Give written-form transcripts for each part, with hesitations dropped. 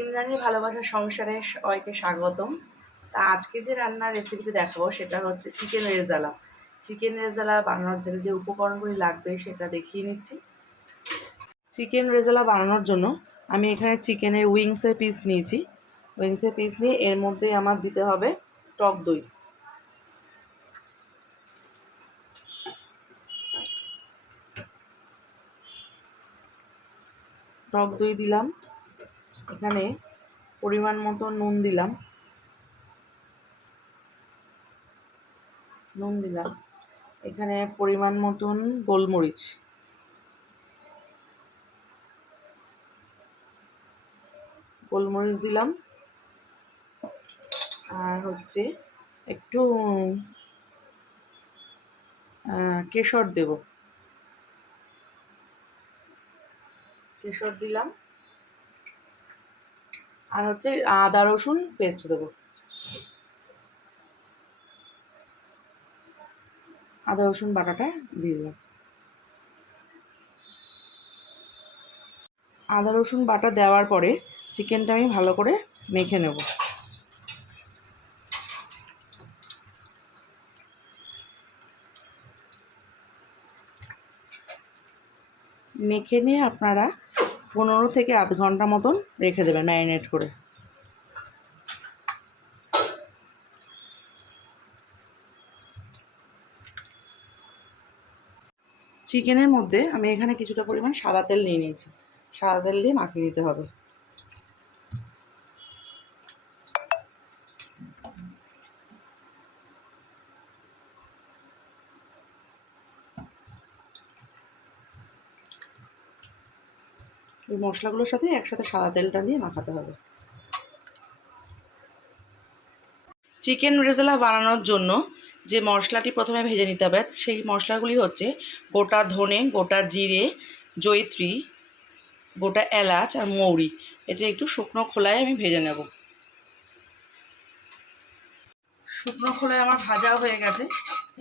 ইন্দ্রাণী ভালোবাসার সংসারে সবাইকে স্বাগতম। তা আজকে যে রান্নার রেসিপিটি দেখাবো সেটা হচ্ছে চিকেন রেজালা। চিকেন রেজালা বানানোর জন্য যে উপকরণগুলি লাগবে সেটা দেখিয়ে নিচ্ছি। চিকেন রেজালা বানানোর জন্য আমি এখানে চিকেনের উইংসের পিস নিয়েছি। উইংসের পিস নিয়ে এর মধ্যে আমার দিতে হবে টক দই। টক দই দিলাম, এখানে পরিমাণ মতো নুন দিলাম, এখানে পরিমাণ মতন গোলমরিচ, দিলাম, আর হচ্ছে একটু কেশর দেব, দিলাম, আর হচ্ছে আদা রসুন পেস্ট দেবো, আদা রসুন বাটাটা দিয়ে দিলাম। আদা রসুন বাটা দেওয়ার পরে চিকেনটা আমি ভালো করে মেখে নেব। মেখে নিয়ে আপনারা 15 থেকে আধ ঘন্টা মতন রেখে দেবেন ম্যারিনেট করে। চিকেনের মধ্যে আমি এখানে কিছুটা পরিমাণ সাদা তেল নিয়ে নিয়েছি, সাদা তেল দিয়ে মাখিয়ে নিতে হবে। এই মশলাগুলোর সাথে একসাথে সাদা তেলটা দিয়ে মাখাতে হবে। চিকেন রেজালা বানানোর জন্য যে মশলাটি প্রথমে ভেজে নিতে হবে সেই মশলাগুলি হচ্ছে গোটা ধনে, গোটা জিরে, জয়িত্রী, গোটা এলাচ আর মৌরি। এটা একটু শুকনো খোলায় আমি ভেজে নেব। শুকনো খোলায় আমার ভাজা হয়ে গেছে,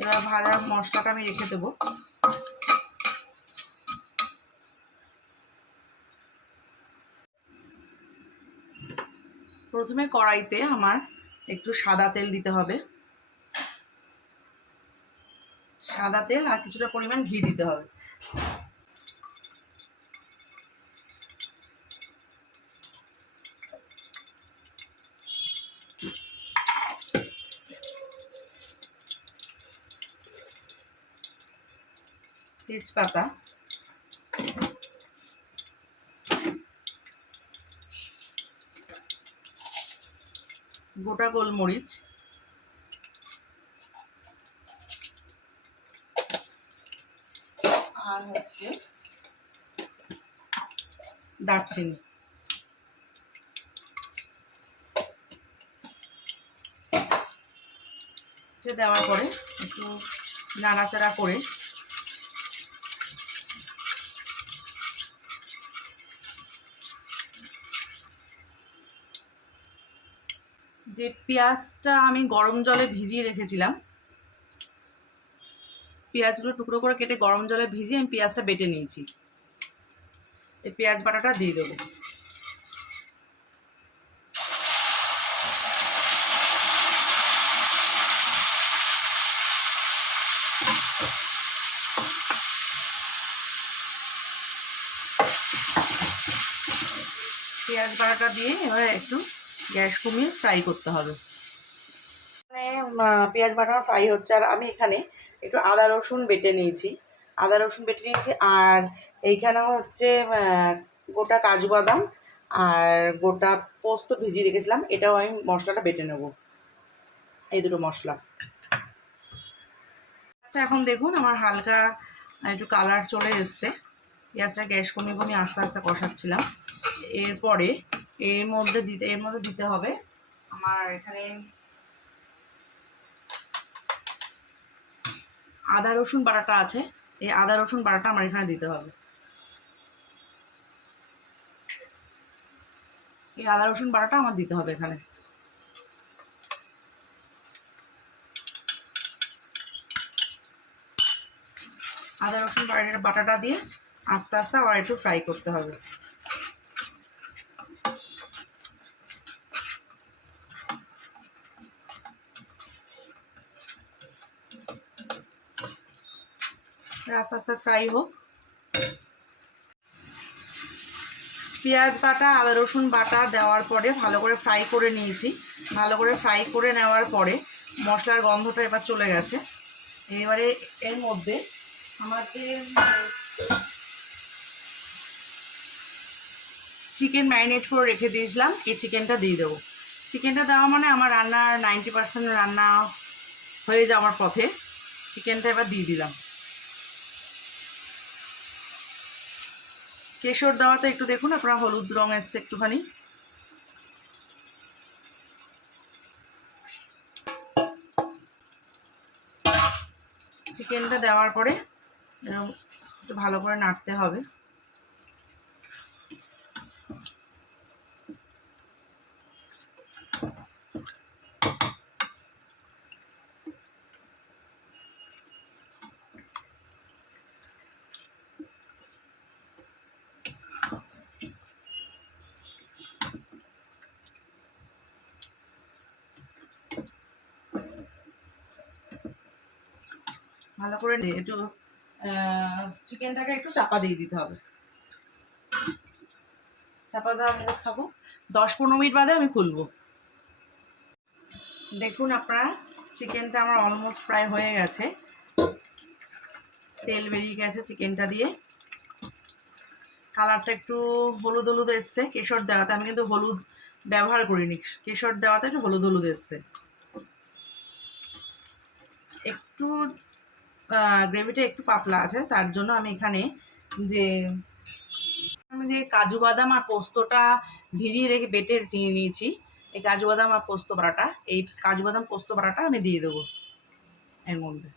এবার ভাজা মশলাটা আমি রেখে দেবো। প্রথমে কড়াইতে আমার একটু সাদা তেল দিতে হবে, সাদা তেল আর কিছুটা পরিমাণ ঘি দিতে হবে। তেজপাতা, গোটা গোলমরিচ, আর হচ্ছে দারচিনি। দেওয়ার পরে একটু নাড়াচাড়া করে যে পেঁয়াজটা আমি গরম জলে ভিজিয়ে রেখেছিলাম, পেঁয়াজগুলো টুকরো করে কেটে গরম জলে ভিজিয়ে আমি পেঁয়াজটা বেটে নিয়েছি। এই পেঁয়াজ বাটাটা দিয়ে দেবো। পেঁয়াজ বাটাটা দিয়ে এবারে একটু গ্যাস কমিয়ে ফ্রাই করতে হবে। পেঁয়াজ বাটা ফ্রাই হচ্ছে, আর আমি এখানে একটু আদা রসুন বেটে নিয়েছি, আর এইখানে হচ্ছে গোটা কাজু বাদাম আর গোটা পোস্ত ভিজিয়ে রেখেছিলাম, এটাও আমি মশলাটা বেটে নেব। এই দুটো মশলা এখন দেখুন আমার হালকা একটু কালার চলে এসছে। পেঁয়াজটা গ্যাস কমিয়ে কমিয়ে আস্তে আস্তে কষাচ্ছিলাম। এরপরে এর মধ্যে দিতে হবে আমার এখানে আদা রসুন বাটাটা আছে, এই আদা রসুন বাটাটা আমার এখানে দিতে হবে। এই আদা রসুন বাটাটা আমার দিতে হবে এখানে। আদা রসুন বাটাটা দিয়ে আস্তে আস্তে আবার একটু ফ্রাই করতে হবে। আস্তে আস্তে ফ্রাই হোক। পেঁয়াজ বাটা আদা রসুন বাটা দেওয়ার পরে ভালো করে ফ্রাই করে নিয়েছি। ভালো করে ফ্রাই করে নেওয়ার পরে মশলার গন্ধটা এবার চলে গেছে। এবারে এর মধ্যে আমার যে চিকেন ম্যারিনেট করে রেখে দিয়েছিলাম এই চিকেনটা দিয়ে দেবো। চিকেনটা দেওয়া মানে আমার রান্নার 90% রান্না হয়ে যাওয়ার পথে। চিকেনটা এবার দিয়ে দিলাম। কেশর দেওয়াতে একটু দেখুন আপনারা হলুদ রঙ এসছে একটুখানি। চিকেনটা দেওয়ার পরে একটু ভালো করে নাড়তে হবে। ভালো করে একটু চিকেনটাকে একটু চাপা দিয়ে দিতে হবে। চাপা দেওয়া মুখ থাকুক, 10-15 মিনিট বাদে আমি খুলবো। দেখুন আপনারা চিকেনটা আমার অলমোস্ট ফ্রাই হয়ে গেছে, তেল বেরিয়ে গেছে চিকেনটা দিয়ে। কালারটা একটু হলুদ হলুদ এসছে কেশর দেওয়াতে, আমি কিন্তু হলুদ ব্যবহার করিনি, কেশর দেওয়াতে একটু হলুদ হলুদ এসছে। একটু গ্রেভিটা একটু পাতলা আছে, তার জন্য আমি এখানে যে কাজু বাদাম আর পোস্তটা ভিজিয়ে রেখে বেটে চিনি নিয়েছি, এই কাজু বাদাম আর পোস্ত বাটাটা, এই কাজু বাদাম পোস্ত বাটাটা আমি দিয়ে দেবো এর মধ্যে।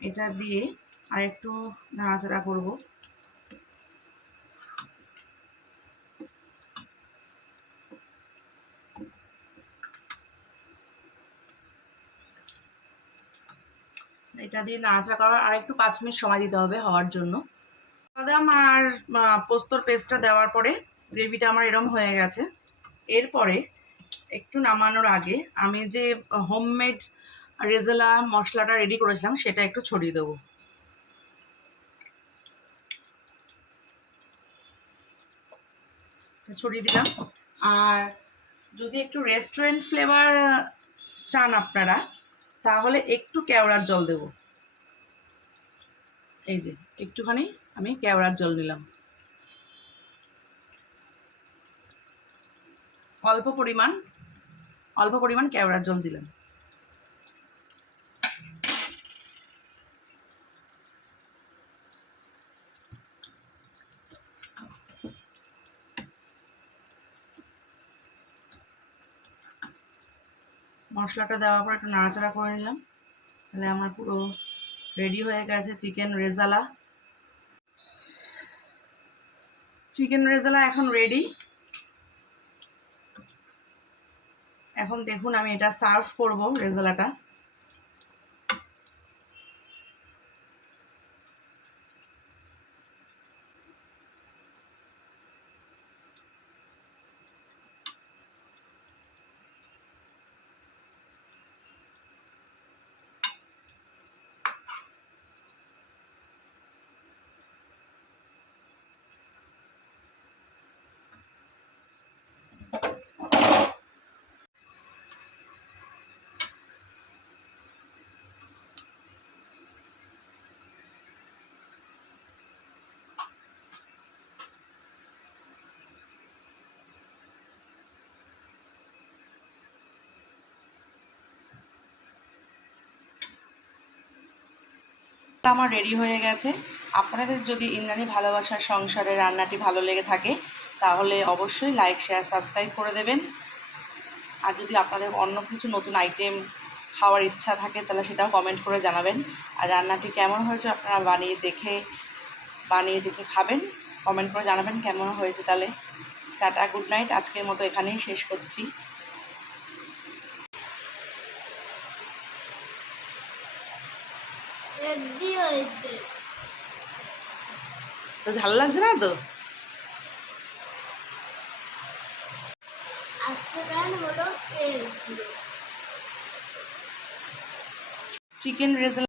এটা দিয়ে আর একটু নাড়াচাড়া করবো। এটা দিয়ে নাড়াচাড়া করার আর একটু 5 মিনিট সময় দিতে হবে হওয়ার জন্য। বাদাম আর পোস্তর পেস্টটা দেওয়ার পরে গ্রেভিটা আমার এরম হয়ে গেছে। এরপরে একটু নামানোর আগে আমি যে হোমমেড রেজালা মশলাটা রেডি করেছিলাম সেটা একটু ছড়িয়ে দেবো। ছড়িয়ে দিলাম। আর যদি একটু রেস্টুরেন্ট ফ্লেভার চান আপনারা, তাহলে একটু কেওড়ার জল দেব। এই যে একটুখানি আমি কেওড়ার জল নিলাম, অল্প পরিমাণ কেওড়ার জল দিলাম। মশলাটা দেওয়ার পর একটু নাড়াচাড়া করে নিলাম। তাহলে আমার পুরো রেডি হয়ে গেছে চিকেন রেজালা। চিকেন রেজালা এখন রেডি। এখন দেখুন আমি এটা সার্ভ করব রেজালাটা। আমার রেডি হয়ে গেছে। আপনাদের যদি ইন্দ্রাণী ভালোবাসার সংসারে রান্নাটি ভালো লেগে থাকে তাহলে অবশ্যই লাইক শেয়ার সাবস্ক্রাইব করে দেবেন। আর যদি আপনাদের অন্য কিছু নতুন আইটেম খাওয়ার ইচ্ছা থাকে তাহলে সেটাও কমেন্ট করে জানাবেন। আর রান্নাটি কেমন হয়েছে আপনারা বানিয়ে দেখে খাবেন, কমেন্ট করে জানাবেন কেমন হয়েছে। তাহলে টাটা, গুড নাইট, আজকের মতো এখানেই শেষ করছি। তো ঝাল লাগছে না তো? চিকেন রেজালা